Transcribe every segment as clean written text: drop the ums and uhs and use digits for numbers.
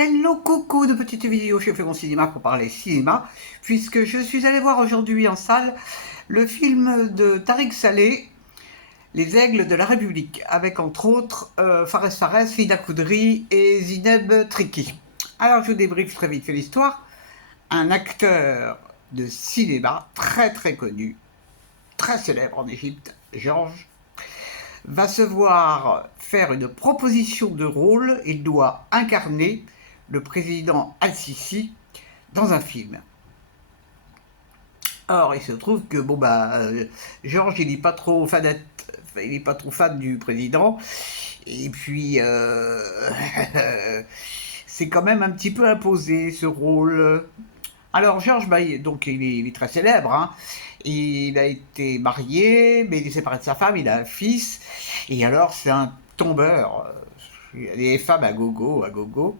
Hello coucou de petites vidéos, je fais mon cinéma pour parler cinéma, puisque je suis allé voir aujourd'hui en salle le film de Tariq Saleh, Les Aigles de la République, avec entre autres Fares Fares, Fida Koudry et Zineb Triki. Alors je vous débriefe très vite fait l'histoire. Un acteur de cinéma très très connu, très célèbre en Égypte, Georges, va se voir faire une proposition de rôle. Il doit incarner le président Al-Sisi dans un film. Or, il se trouve que Georges, il n'est pas trop fan du président, et puis c'est quand même un petit peu imposé ce rôle. Alors Georges, donc il est très célèbre, hein. Il a été marié, mais il est séparé de sa femme, il a un fils, et alors c'est un tombeur. Il a des femmes à gogo, à gogo.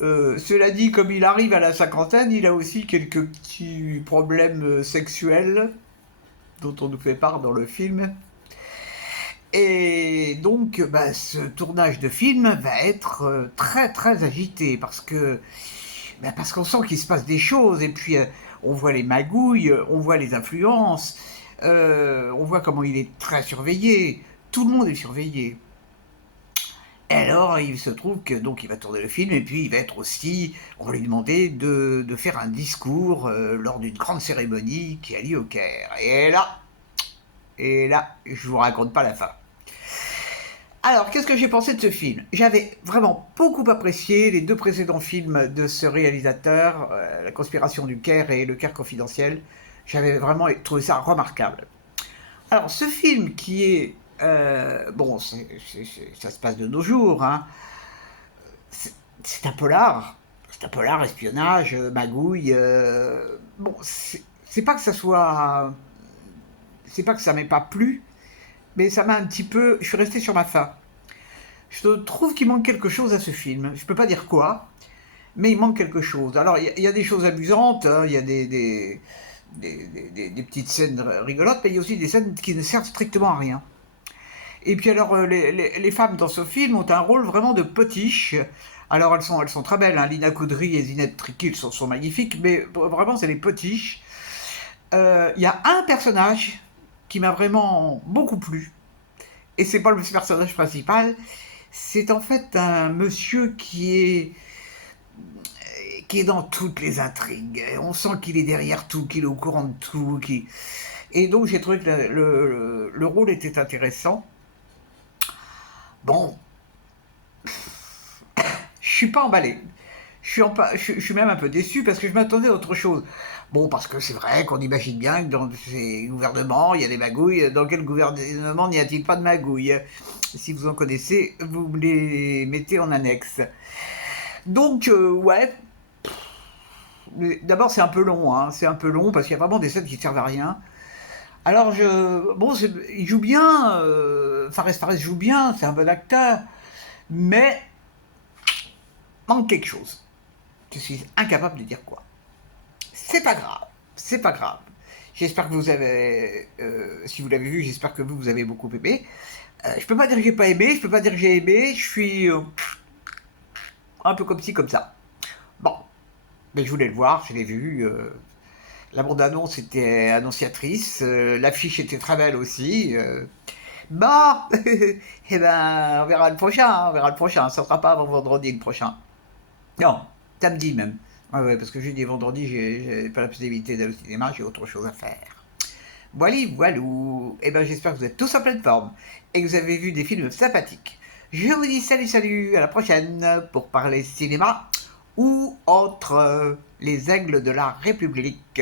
Cela dit, comme il arrive à la cinquantaine, il a aussi quelques petits problèmes sexuels dont on nous fait part dans le film. Et donc, ce tournage de film va être très très agité parce qu'on sent qu'il se passe des choses, et puis on voit les magouilles, on voit les influences, on voit comment il est très surveillé. Tout le monde est surveillé. Et alors, il se trouve que donc il va tourner le film, et puis il va être aussi, on va lui demander de faire un discours lors d'une grande cérémonie qui a lieu au Caire. Et là, je vous raconte pas la fin. Alors, qu'est-ce que j'ai pensé de ce film? J'avais vraiment beaucoup apprécié les deux précédents films de ce réalisateur, La Conspiration du Caire et Le Caire confidentiel. J'avais vraiment trouvé ça remarquable. Alors, ce film qui est... ça se passe de nos jours, hein. C'est un polar. C'est un polar, espionnage, magouille. C'est pas que ça soit... C'est pas que ça m'ait pas plu, mais ça m'a un petit peu... Je suis resté sur ma faim. Je trouve qu'il manque quelque chose à ce film. Je peux pas dire quoi, mais il manque quelque chose. Alors, il y a des choses amusantes, hein. Il y a des petites scènes rigolotes, mais il y a aussi des scènes qui ne servent strictement à rien. Et puis alors, les femmes dans ce film ont un rôle vraiment de potiches. Alors, elles sont très belles, hein. Lina Koudry et Zineb Triki sont magnifiques, mais vraiment, c'est les potiches. Il y a un personnage qui m'a vraiment beaucoup plu, et c'est pas le personnage principal. C'est en fait un monsieur qui est dans toutes les intrigues. On sent qu'il est derrière tout, qu'il est au courant de tout. Et donc j'ai trouvé que le rôle était intéressant. Bon, je suis pas emballé. Je suis même un peu déçu parce que je m'attendais à autre chose. Bon, parce que c'est vrai qu'on imagine bien que dans ces gouvernements, il y a des magouilles. Dans quel gouvernement n'y a-t-il pas de magouilles? Si vous en connaissez, vous me les mettez en annexe. Donc, ouais. D'abord, c'est un peu long, hein. C'est un peu long parce qu'il y a vraiment des scènes qui ne servent à rien. Alors, il joue bien. Fares Fares joue bien, c'est un bon acteur. Mais, manque quelque chose. Je suis incapable de dire quoi. C'est pas grave. C'est pas grave. J'espère que vous avez, si vous l'avez vu, j'espère que vous avez beaucoup aimé. Je peux pas dire que j'ai pas aimé, je peux pas dire que j'ai aimé. Je suis un peu comme ci, comme ça. Bon, mais je voulais le voir, je l'ai vu. La bande-annonce était annonciatrice, l'affiche était très belle aussi. Bah, eh ben, on verra le prochain, hein, on verra le prochain. Ça sera pas avant vendredi le prochain. Non, samedi même. Ouais, parce que jeudi et vendredi, j'ai pas la possibilité d'aller au cinéma, j'ai autre chose à faire. Voilà, voilou. Eh ben, j'espère que vous êtes tous en pleine forme et que vous avez vu des films sympathiques. Je vous dis salut, salut, à la prochaine pour parler cinéma ou autre, les aigles de la République.